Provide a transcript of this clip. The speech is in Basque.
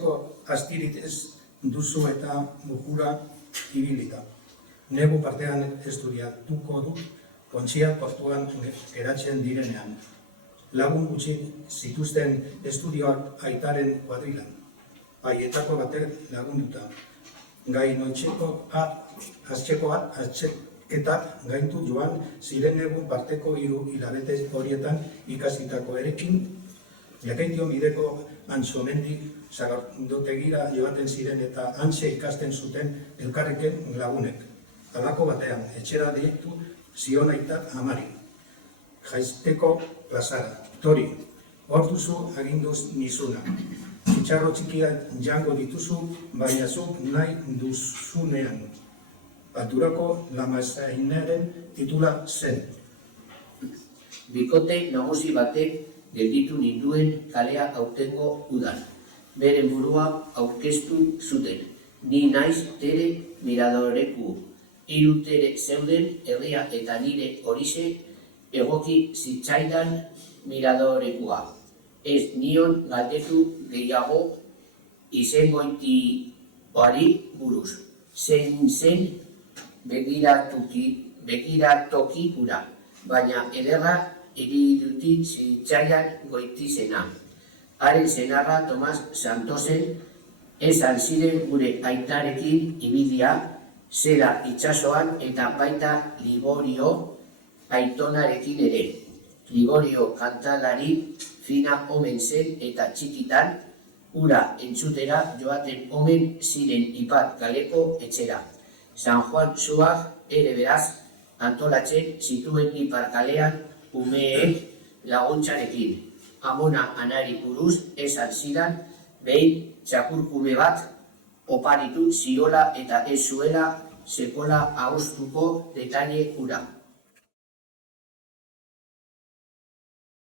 Goizeko astirit ez duzu eta mukura ibilita. Negu partean estudiatuko dut Kontxia portuan geratzen direnean. Lagun gutxi zituzten estudioak aitaren kuadrilan. Haietako batek lagunduta. Gai noitzeko atxeketak gaintu joan ziren egun parteko 3 hilabete horietan ikasitako erekin, Jakaitio bideko Antsomendi sagardotegira joaten ziren eta hantxe ikasten zuten elkarreken lagunek. Halako batean, etxera deitu zion aita amari. Jaizteko plazara. Tori, hor duzu aginduz nizuna. Txitxarro txikia jango dituzu, baina zuk nahi duzunean. Baturako lamazainaren titula zen. Bikote nagusi batek gelditu ninduen kalea aurtengo udan. Bere burua aurkeztu zuten. Ni naiz Tere Miradoreku. 3 Tere zeuden, herria eta nire horixe egoki zitzaidan Miradorekua. Ez nion galdetu gehiago izengoitioari buruz. Zein zen begiratoki hura, baina ederra iriduti zitzaidan goitizena. Haren senarra Tomas Santosen esan ziren gure aitarekin ibilia, zera itsasoan eta baita Liborio aitonarekin ere. Liborio kantalari fina omen zen eta txikitan ura entzutera joaten omen ziren Ipar kaleko etxera. San Juan zuak ere beraz antolatzen zituen Ipar kalean umeek laguntzarekin. Amona anari buruz esan zidan behin txakurkume bat oparitu ziola eta ez zuela sekola ahoztuko detaile hura.